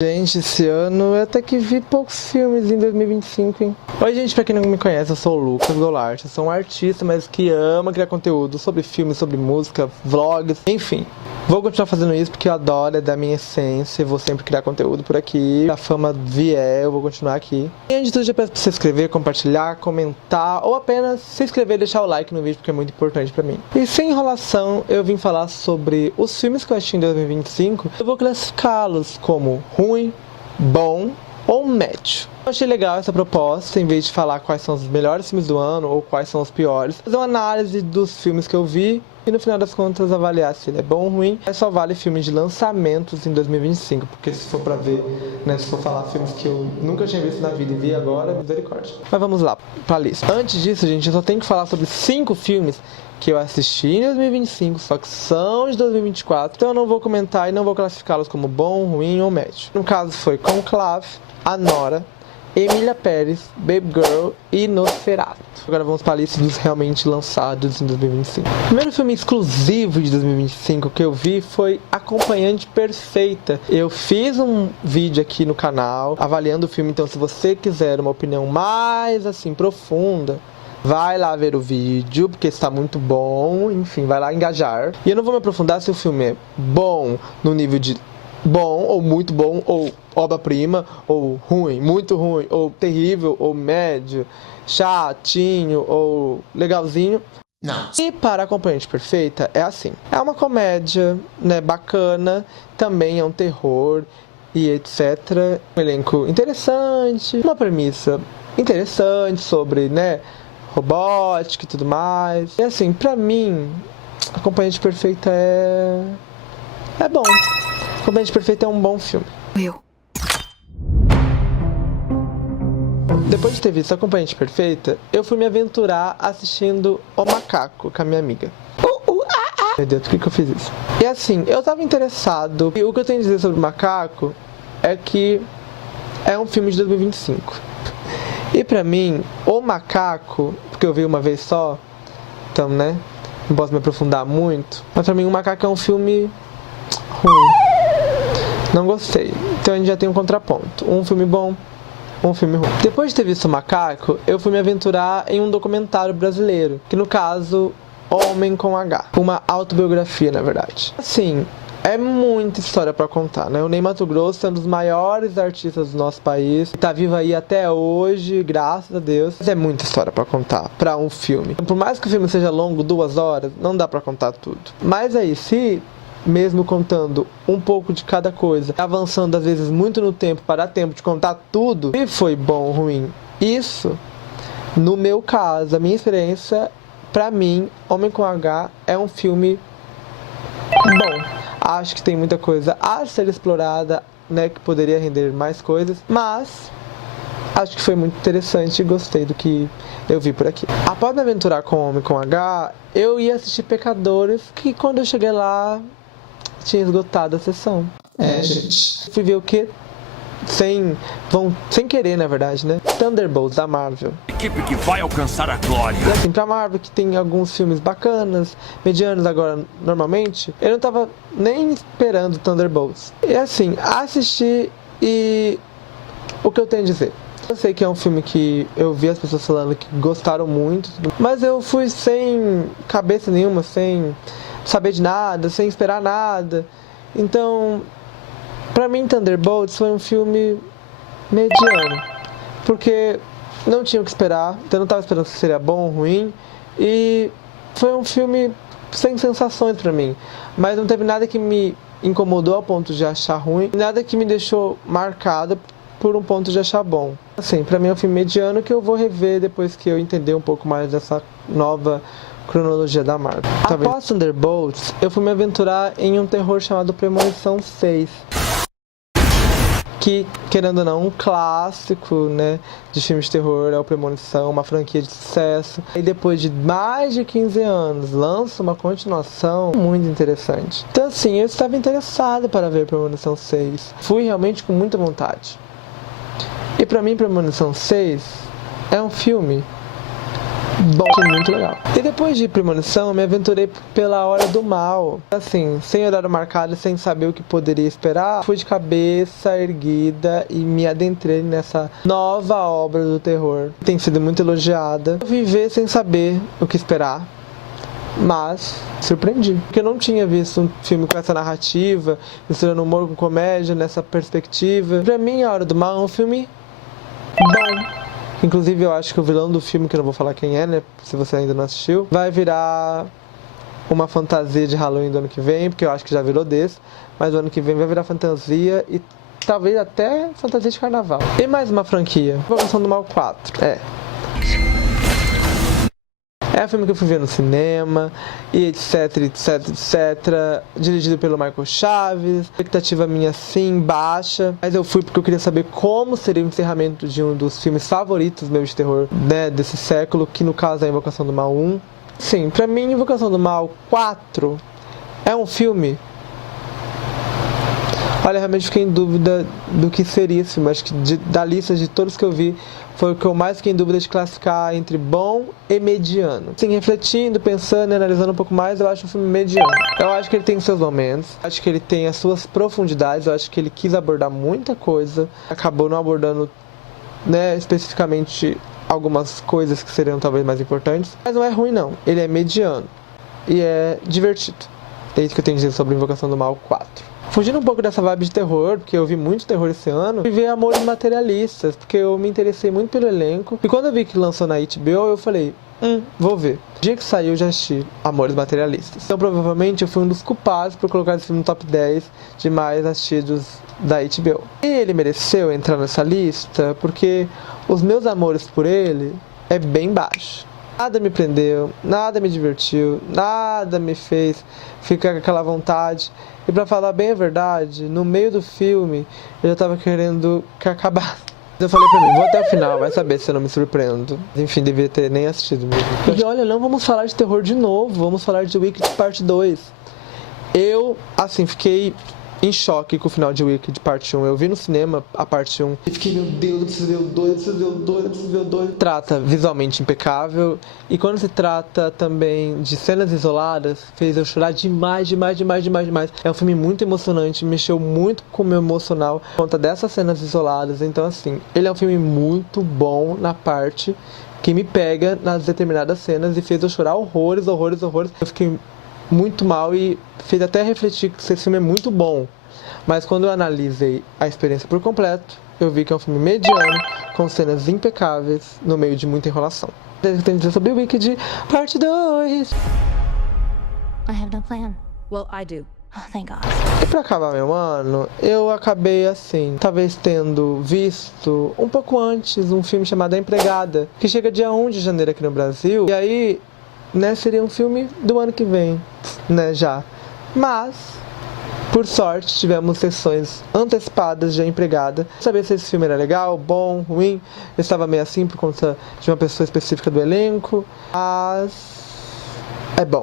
Gente, esse ano eu até que vi poucos filmes em 2025, hein? Oi, gente, pra quem não me conhece, eu sou o Lucas Golart. Eu sou um artista, mas que ama criar conteúdo sobre filmes, sobre música, vlogs, enfim. Vou continuar fazendo isso porque eu adoro, é da minha essência. Vou sempre criar conteúdo por aqui. Se a fama vier, eu vou continuar aqui. E antes de tudo, já peço pra se inscrever, compartilhar, comentar ou apenas se inscrever e deixar o like no vídeo porque é muito importante pra mim. E sem enrolação, eu vim falar sobre os filmes que eu assisti em 2025. Eu vou classificá-los como ruim, bom ou médio. Eu achei legal essa proposta, em vez de falar quais são os melhores filmes do ano ou quais são os piores, fazer uma análise dos filmes que eu vi e no final das contas avaliar se ele é bom ou ruim. Só vale filmes de lançamentos em 2025, porque se for pra ver, né, se for falar filmes que eu nunca tinha visto na vida e vi agora, misericórdia. Mas vamos lá, pra lista. Antes disso, gente, eu só tenho que falar sobre 5 filmes que eu assisti em 2025, só que são de 2024, então eu não vou comentar e não vou classificá-los como bom, ruim ou médio. No caso foi Conclave, Anora, Emília Pérez, Baby Girl e Nosferatu. Agora vamos para a lista dos realmente lançados em 2025. O primeiro filme exclusivo de 2025 que eu vi foi Acompanhante Perfeita. Eu fiz um vídeo aqui no canal avaliando o filme, então se você quiser uma opinião mais assim profunda, vai lá ver o vídeo, porque está muito bom, enfim, vai lá engajar. E eu não vou me aprofundar se o filme é bom no nível de bom, ou muito bom, ou obra-prima, ou ruim, muito ruim, ou terrível, ou médio, chatinho, ou legalzinho. Não. E para Acompanhante Perfeita é assim, é uma comédia, né, bacana, também é um terror e etc. Um elenco interessante, uma premissa interessante sobre, né, robótica e tudo mais. E assim, pra mim, Acompanhante Perfeita é bom. Acompanhante Perfeita é um bom filme. Depois de ter visto Acompanhante Perfeita, eu fui me aventurar assistindo O Macaco com a minha amiga. Meu Deus, por que eu fiz isso? E assim, eu tava interessado. E o que eu tenho a dizer sobre o Macaco é que é um filme de 2025. E pra mim, O Macaco, porque eu vi uma vez só, então, né, não posso me aprofundar muito, mas pra mim O Macaco é um filme ruim. Não gostei. Então a gente já tem um contraponto. Um filme bom, um filme ruim. Depois de ter visto O Macaco, eu fui me aventurar em um documentário brasileiro, que no caso, Homem com H. Uma autobiografia, na verdade. Assim, é muita história pra contar, né? O Ney Matogrosso é um dos maiores artistas do nosso país. Tá vivo aí até hoje, graças a Deus. Mas é muita história pra contar pra um filme. Por mais que o filme seja longo, 2 horas, não dá pra contar tudo. Mas aí, se mesmo contando um pouco de cada coisa, avançando às vezes muito no tempo para dar tempo de contar tudo, se foi bom ou ruim, isso, no meu caso, a minha experiência, pra mim, Homem com H é um filme bom. Acho que tem muita coisa a ser explorada, né, que poderia render mais coisas, mas acho que foi muito interessante e gostei do que eu vi por aqui. Após me aventurar com Homem com H, eu ia assistir Pecadores, que quando eu cheguei lá, tinha esgotado a sessão. Gente. Fui ver o que? Sem querer, na verdade, né? Thunderbolts, da Marvel. Equipe que vai alcançar a glória. E assim, pra Marvel, que tem alguns filmes bacanas, medianos agora, normalmente, eu não tava nem esperando Thunderbolts. E assim, assisti e o que eu tenho a dizer? Eu sei que é um filme que eu vi as pessoas falando que gostaram muito, mas eu fui sem cabeça nenhuma, sem saber de nada, sem esperar nada. Então, pra mim, Thunderbolts foi um filme mediano, porque não tinha o que esperar, então eu não estava esperando se seria bom ou ruim, e foi um filme sem sensações pra mim, mas não teve nada que me incomodou ao ponto de achar ruim, nada que me deixou marcado por um ponto de achar bom. Assim, pra mim é um filme mediano que eu vou rever depois que eu entender um pouco mais dessa nova cronologia da Marvel. Após Thunderbolts, eu fui me aventurar em um terror chamado Premonição 6. Que, querendo ou não, um clássico, né, de filmes de terror é o Premonição, uma franquia de sucesso. E depois de mais de 15 anos, lança uma continuação muito interessante. Então assim, eu estava interessado para ver Premonição 6. Fui realmente com muita vontade. E pra mim, Premonição 6 é um filme bom, muito legal. E depois de Premonição, me aventurei pela Hora do Mal. Assim, sem horário marcado, sem saber o que poderia esperar, fui de cabeça erguida e me adentrei nessa nova obra do terror. Tem sido muito elogiada. Eu vim ver sem saber o que esperar, mas surpreendi, porque eu não tinha visto um filme com essa narrativa, misturando humor com comédia, nessa perspectiva. Pra mim, A Hora do Mal é um filme bom. Inclusive, eu acho que o vilão do filme, que eu não vou falar quem é, né, se você ainda não assistiu, vai virar uma fantasia de Halloween do ano que vem, porque eu acho que já virou desse, mas do ano que vem vai virar fantasia e talvez até fantasia de carnaval. E mais uma franquia, Invocação do Mal 4, É um filme que eu fui ver no cinema, e etc, etc, etc. Dirigido pelo Michael Chaves. Expectativa minha, sim, baixa. Mas eu fui porque eu queria saber como seria o encerramento de um dos filmes favoritos meus de terror, né, desse século, que no caso é a Invocação do Mal 1. Sim, pra mim, Invocação do Mal 4 é um filme... Olha, realmente fiquei em dúvida do que seria esse filme. Acho que da lista de todos que eu vi, foi o que eu mais fiquei em dúvida de classificar entre bom e mediano. Sim, refletindo, pensando e analisando um pouco mais, eu acho um filme mediano. Eu acho que ele tem seus momentos, acho que ele tem as suas profundidades, eu acho que ele quis abordar muita coisa, acabou não abordando, né, especificamente algumas coisas que seriam talvez mais importantes. Mas não é ruim não, ele é mediano e é divertido. É isso que eu tenho a dizer sobre Invocação do Mal 4. Fugindo um pouco dessa vibe de terror, porque eu vi muito terror esse ano, e vi Amores Materialistas, porque eu me interessei muito pelo elenco. E quando eu vi que lançou na HBO, eu falei, vou ver. No dia que saiu, eu já assisti Amores Materialistas. Então, provavelmente, eu fui um dos culpados por colocar esse filme no top 10 de mais assistidos da HBO. E ele mereceu entrar nessa lista, porque os meus amores por ele é bem baixo. Nada me prendeu, nada me divertiu, nada me fez ficar com aquela vontade. E pra falar bem a verdade, no meio do filme, eu já tava querendo que acabasse. Eu falei pra mim, vou até o final, vai saber se eu não me surpreendo. Enfim, devia ter nem assistido mesmo. E olha, não vamos falar de terror de novo, vamos falar de Wicked Parte 2. Eu, assim, fiquei em choque com o final de Wicked Parte 1. Eu vi no cinema a parte 1 e fiquei, meu Deus, eu preciso ver o 2, eu preciso ver o 2, eu preciso ver o 2. Trata visualmente impecável, e quando se trata também de cenas isoladas, fez eu chorar demais, demais, demais, demais, demais. É um filme muito emocionante, mexeu muito com o meu emocional por conta dessas cenas isoladas. Então, assim, ele é um filme muito bom na parte que me pega nas determinadas cenas e fez eu chorar horrores, horrores, horrores. Eu fiquei muito mal e fez até refletir que esse filme é muito bom. Mas quando eu analisei a experiência por completo, eu vi que é um filme mediano, com cenas impecáveis, no meio de muita enrolação. É isso que eu tenho a dizer sobre Wicked, parte 2. I have no plan. Well, I do. Oh, thank God. E pra acabar meu ano, eu acabei assim, talvez tendo visto um pouco antes um filme chamado A Empregada, que chega dia 1 de janeiro aqui no Brasil. E aí, né, seria um filme do ano que vem, né, já. Mas, por sorte, tivemos sessões antecipadas de A Empregada. Não sabia se esse filme era legal, bom, ruim. Eu estava meio assim por conta de uma pessoa específica do elenco. Mas é bom.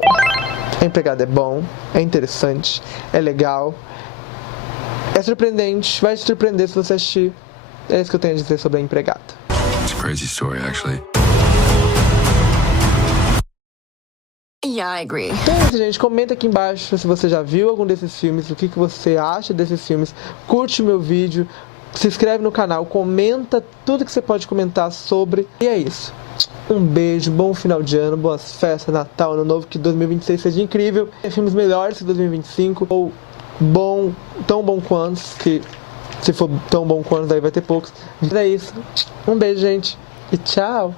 A Empregada é bom, é interessante, é legal, é surpreendente, vai te surpreender se você assistir. É isso que eu tenho a dizer sobre A Empregada. It's a crazy story, actually. Yeah, I agree. Então é isso, gente. Comenta aqui embaixo se você já viu algum desses filmes, o que você acha desses filmes. Curte o meu vídeo, se inscreve no canal, comenta tudo que você pode comentar sobre. E é isso. Um beijo, bom final de ano, boas festas, Natal, Ano Novo, que 2026 seja incrível. Tem filmes melhores que 2025, ou bom, tão bom quanto, que se for tão bom quanto, daí vai ter poucos. Então é isso. Um beijo, gente, e tchau!